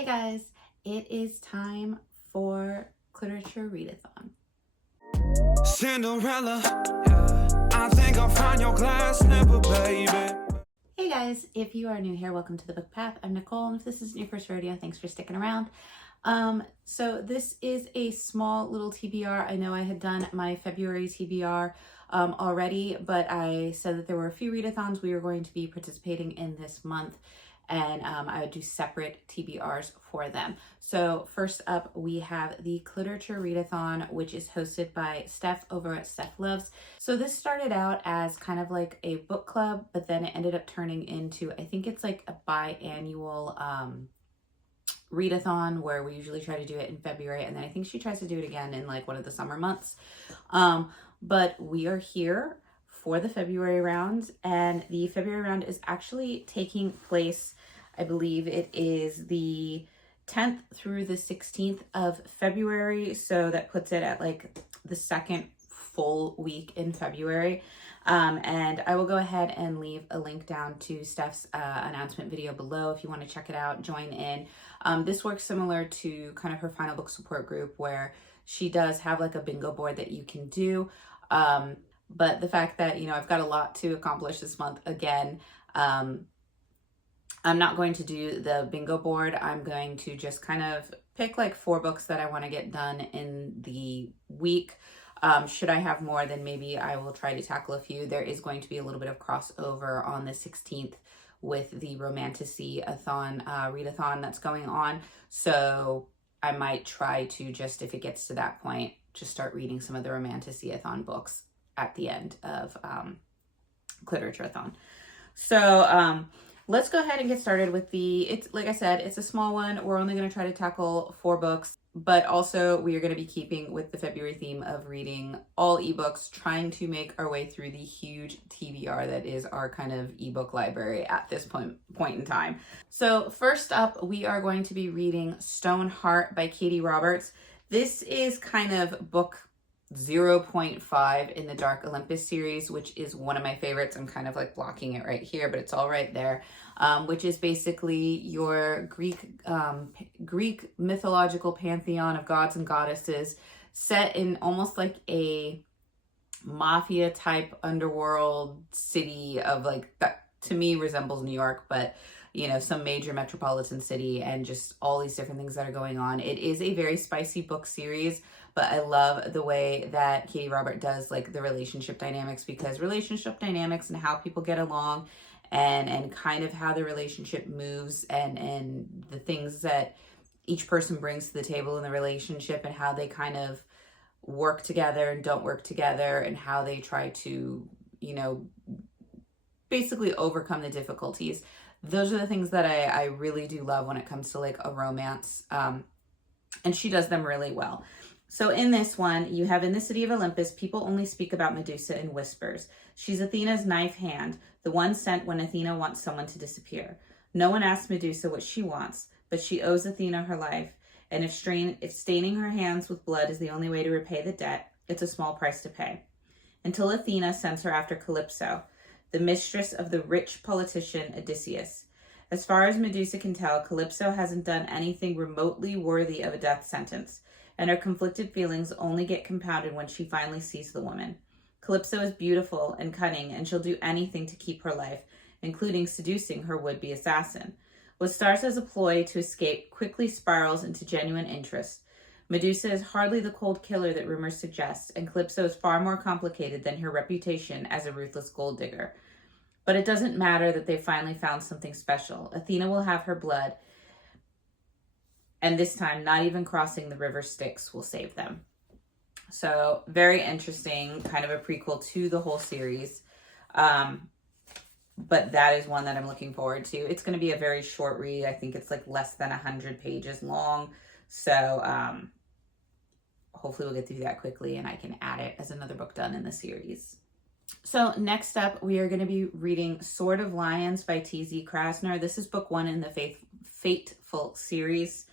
Hey guys, it is time for Cliterature Readathon. Cinderella, I think I'll find your glass slipper, baby. Hey guys, if you are new here, welcome to the Book Path. I'm Nicole, and if this isn't your first rodeo, thanks for sticking around. So this is a small little TBR. I know I had done my February TBR already, but I said that there were a few readathons we were going to be participating in this month, and I would do separate TBRs for them. So first up, we have the Cliterature Readathon, which is hosted by Steph over at Steph Loves. So this started out as kind of like a book club, but then it ended up turning into, I think it's like a biannual readathon, where we usually try to do it in February, and then I think she tries to do it again in like one of the summer months. But we are here for the February round, and the February round is actually taking place, I believe it is the 10th through the 16th of February, so that puts it at like the second full week in February. And I will go ahead and leave a link down to Steph's announcement video below if you want to check it out, join in. This works similar to kind of her final book support group, where she does have like a bingo board that you can do. But the fact that, I've got a lot to accomplish this month again, I'm not going to do the bingo board. I'm going to just kind of pick like 4 books that I want to get done in the week. Should I have more, then maybe I will try to tackle a few. There is going to be a little bit of crossover on the 16th with the Romantasy-a-thon, readathon that's going on. So I might try to just, if it gets to that point, just start reading some of the Romantasy-a-thon books at the end of Cliterature-a-thon. So let's go ahead and get started with it's like I said, it's a small one. We're only going to try to tackle 4 books, but also we are going to be keeping with the February theme of reading all ebooks, trying to make our way through the huge TBR that is our kind of ebook library at this point in time. So first up, we are going to be reading Stone Heart by Katie Roberts. This is kind of book 0.5 in the Dark Olympus series, which is one of my favorites. I'm kind of like blocking it right here, but it's all right there. Which is basically your Greek mythological pantheon of gods and goddesses set in almost like a mafia type underworld city of like, that to me resembles New York, but some major metropolitan city, and just all these different things that are going on. It is a very spicy book series, but I love the way that Katie Robert does like the relationship dynamics, because relationship dynamics and how people get along and kind of how the relationship moves and the things that each person brings to the table in the relationship, and how they kind of work together and don't work together, and how they try to, basically overcome the difficulties. Those are the things that I really do love when it comes to like a romance. And she does them really well. So in this one, you have, in the city of Olympus, people only speak about Medusa in whispers. She's Athena's knife hand, the one sent when Athena wants someone to disappear. No one asks Medusa what she wants, but she owes Athena her life. And if staining her hands with blood is the only way to repay the debt, it's a small price to pay. Until Athena sends her after Calypso, the mistress of the rich politician Odysseus. As far as Medusa can tell, Calypso hasn't done anything remotely worthy of a death sentence, and her conflicted feelings only get compounded when she finally sees the woman. Calypso is beautiful and cunning, and she'll do anything to keep her life, including seducing her would-be assassin. What starts as a ploy to escape quickly spirals into genuine interest. Medusa is hardly the cold killer that rumors suggest, and Calypso is far more complicated than her reputation as a ruthless gold digger. But it doesn't matter that they've finally found something special. Athena will have her blood, and this time, not even crossing the river Styx will save them. So, very interesting, kind of a prequel to the whole series. But that is one that I'm looking forward to. It's going to be a very short read. I think it's like less than 100 pages long. So, hopefully we'll get through that quickly and I can add it as another book done in the series. So next up, we are going to be reading Sword of Lions by T.Z. Krasner. This is book 1 in the Fateful series.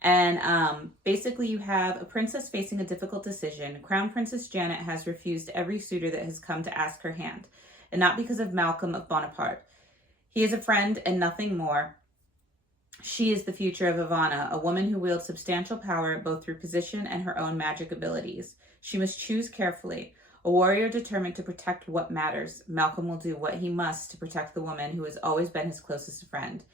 And basically you have a princess facing a difficult decision. Crown Princess Janet has refused every suitor that has come to ask her hand, and not because of Malcolm of Bonaparte. He is a friend and nothing more. She is the future of Ivana, a woman who wields substantial power both through position and her own magic abilities. She must choose carefully. A warrior determined to protect what matters, Malcolm will do what he must to protect the woman who has always been his closest friend,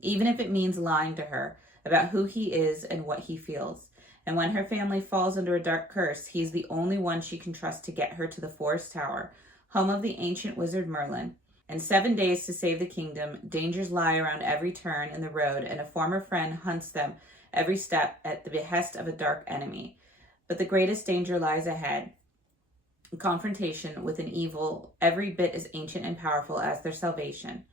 even if it means lying to her about who he is and what he feels. And when her family falls under a dark curse, he is the only one she can trust to get her to the Forest Tower, home of the ancient wizard Merlin. In 7 days to save the kingdom, dangers lie around every turn in the road, and a former friend hunts them every step at the behest of a dark enemy. But the greatest danger lies ahead, confrontation with an evil every bit as ancient and powerful as their salvation.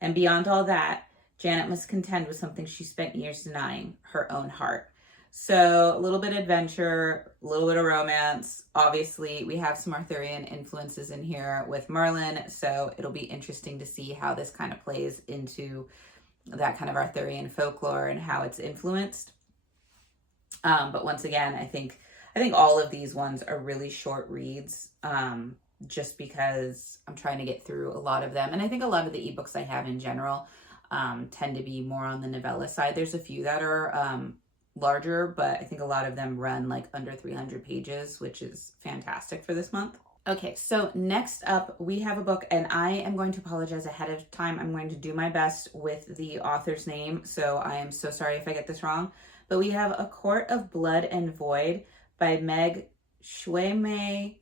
And beyond all that, Janet must contend with something she spent years denying, her own heart. So a little bit of adventure, a little bit of romance. Obviously, we have some Arthurian influences in here with Merlin, so it'll be interesting to see how this kind of plays into that kind of Arthurian folklore and how it's influenced. But once again, I think all of these ones are really short reads, just because I'm trying to get through a lot of them. And I think a lot of the ebooks I have in general tend to be more on the novella side. There's a few that are larger, but I think a lot of them run like under 300 pages, which is fantastic for this month. Okay, so next up we have a book, and I am going to apologize ahead of time. I'm going to do my best with the author's name, so I am so sorry if I get this wrong. But we have A Court of Blood and Void by Meg Shweme,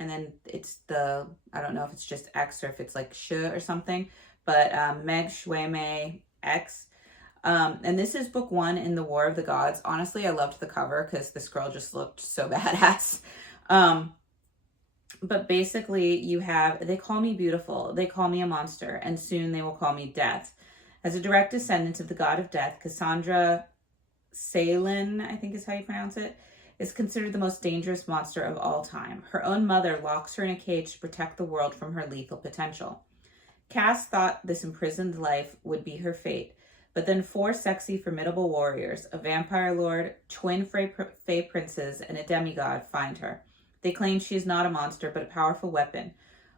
and then it's I don't know if it's just X or if it's like sh or something, but Meg Shweme X. And this is book 1 in the War of the Gods. Honestly, I loved the cover because this girl just looked so badass. But basically you have, they call me beautiful, they call me a monster, and soon they will call me death. As a direct descendant of the god of death, Cassandra Salen, I think is how you pronounce it, is considered the most dangerous monster of all time. Her own mother locks her in a cage to protect the world from her lethal potential. Cass thought this imprisoned life would be her fate, but then 4 sexy, formidable warriors, a vampire lord, twin fae princes, and a demigod find her. They claim she is not a monster, but a powerful weapon,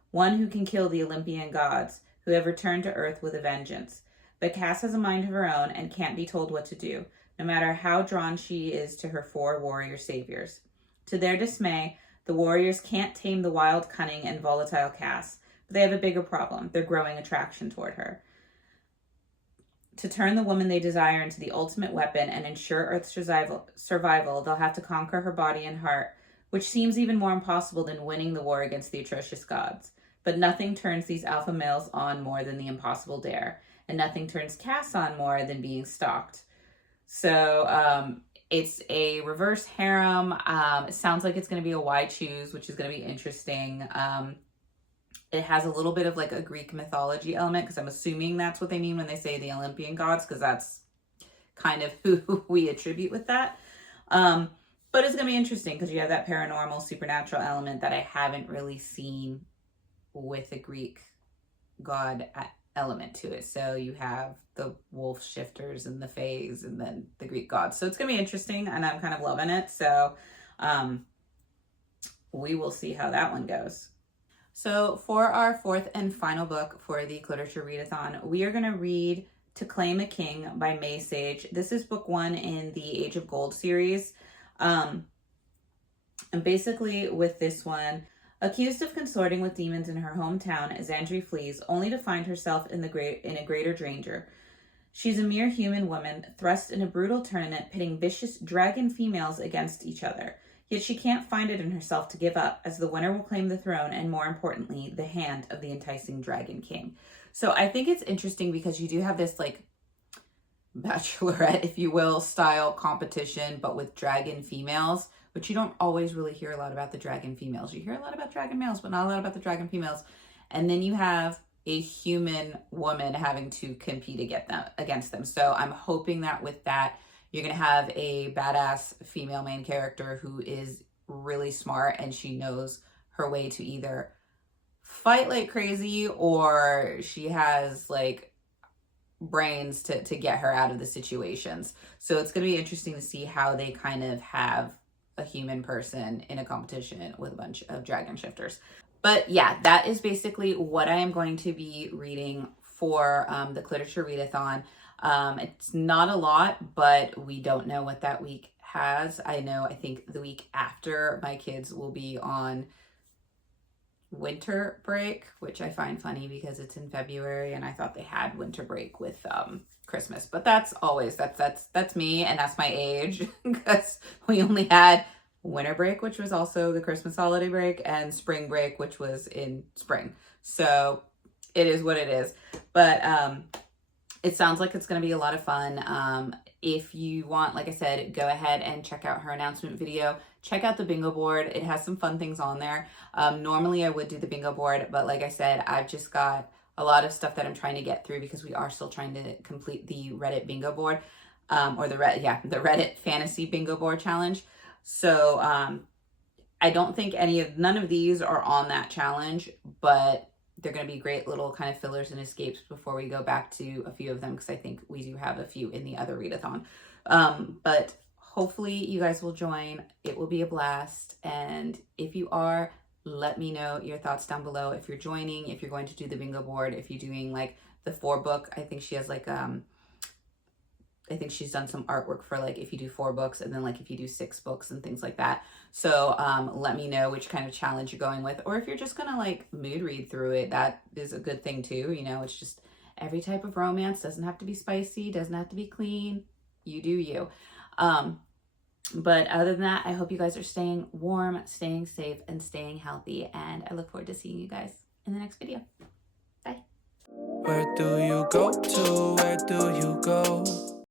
one who can kill the Olympian gods, who have returned to Earth with a vengeance. But Cass has a mind of her own and can't be told what to do, no matter how drawn she is to her 4 warrior saviors. To their dismay, the warriors can't tame the wild, cunning, and volatile Cass, but they have a bigger problem, their growing attraction toward her. To turn the woman they desire into the ultimate weapon and ensure Earth's survival, they'll have to conquer her body and heart, which seems even more impossible than winning the war against the atrocious gods. But nothing turns these alpha males on more than the impossible dare, and nothing turns Cass on more than being stalked. So it's a reverse harem. It sounds like it's going to be a why choose, which is going to be interesting. It has a little bit of like a Greek mythology element, because I'm assuming that's what they mean when they say the Olympian gods, because that's kind of who we attribute with that. But it's going to be interesting because you have that paranormal, supernatural element that I haven't really seen with a Greek god element to it. So you have the wolf shifters and the fays and then the Greek gods. So it's going to be interesting, and I'm kind of loving it. So we will see how that one goes. So for our 4th and final book for the Cliterature Readathon, we are going to read To Claim a King by May Sage. This is book 1 in the Age of Gold series. And basically with this one, accused of consorting with demons in her hometown, Xandri flees, only to find herself in a greater danger. She's a mere human woman, thrust in a brutal tournament pitting vicious dragon females against each other. Yet she can't find it in herself to give up, as the winner will claim the throne and, more importantly, the hand of the enticing Dragon King. So I think it's interesting because you do have this like bachelorette, if you will, style competition, but with dragon females, which you don't always really hear a lot about the dragon females. You hear a lot about dragon males, but not a lot about the dragon females. And then you have a human woman having to compete against them. So I'm hoping that with that, you're going to have a badass female main character who is really smart, and she knows her way to either fight like crazy or she has like brains to get her out of the situations. So it's going to be interesting to see how they kind of have a human person in a competition with a bunch of dragon shifters. But yeah, that is basically what I am going to be reading for the Cliterature Readathon. It's not a lot, but we don't know what that week has. I think the week after my kids will be on winter break, which I find funny because it's in February and I thought they had winter break with Christmas. But that's me and that's my age because we only had winter break, which was also the Christmas holiday break, and spring break, which was in spring. So it is what it is. But it sounds like it's going to be a lot of fun. If you want, like I said, go ahead and check out her announcement video. Check out the bingo board. It has some fun things on there. Normally I would do the bingo board, but like I said, I've just got a lot of stuff that I'm trying to get through because we are still trying to complete the Reddit bingo board, or the Reddit fantasy bingo board challenge. So I don't think none of these are on that challenge, but they're going to be great little kind of fillers and escapes before we go back to a few of them, because I think we do have a few in the other readathon. But hopefully you guys will join. It will be a blast. And if you are, let me know your thoughts down below. If you're joining, if you're going to do the bingo board, if you're doing like the 4-book, I think she has like, I think she's done some artwork for like if you do 4 books and then like if you do 6 books and things like that. So let me know which kind of challenge you're going with, or if you're just gonna like mood read through it, that is a good thing too. You know, it's just every type of romance doesn't have to be spicy, doesn't have to be clean. You do you. But other than that, I hope you guys are staying warm, staying safe, and staying healthy. And I look forward to seeing you guys in the next video. Bye. Where do you go to? Where do you go?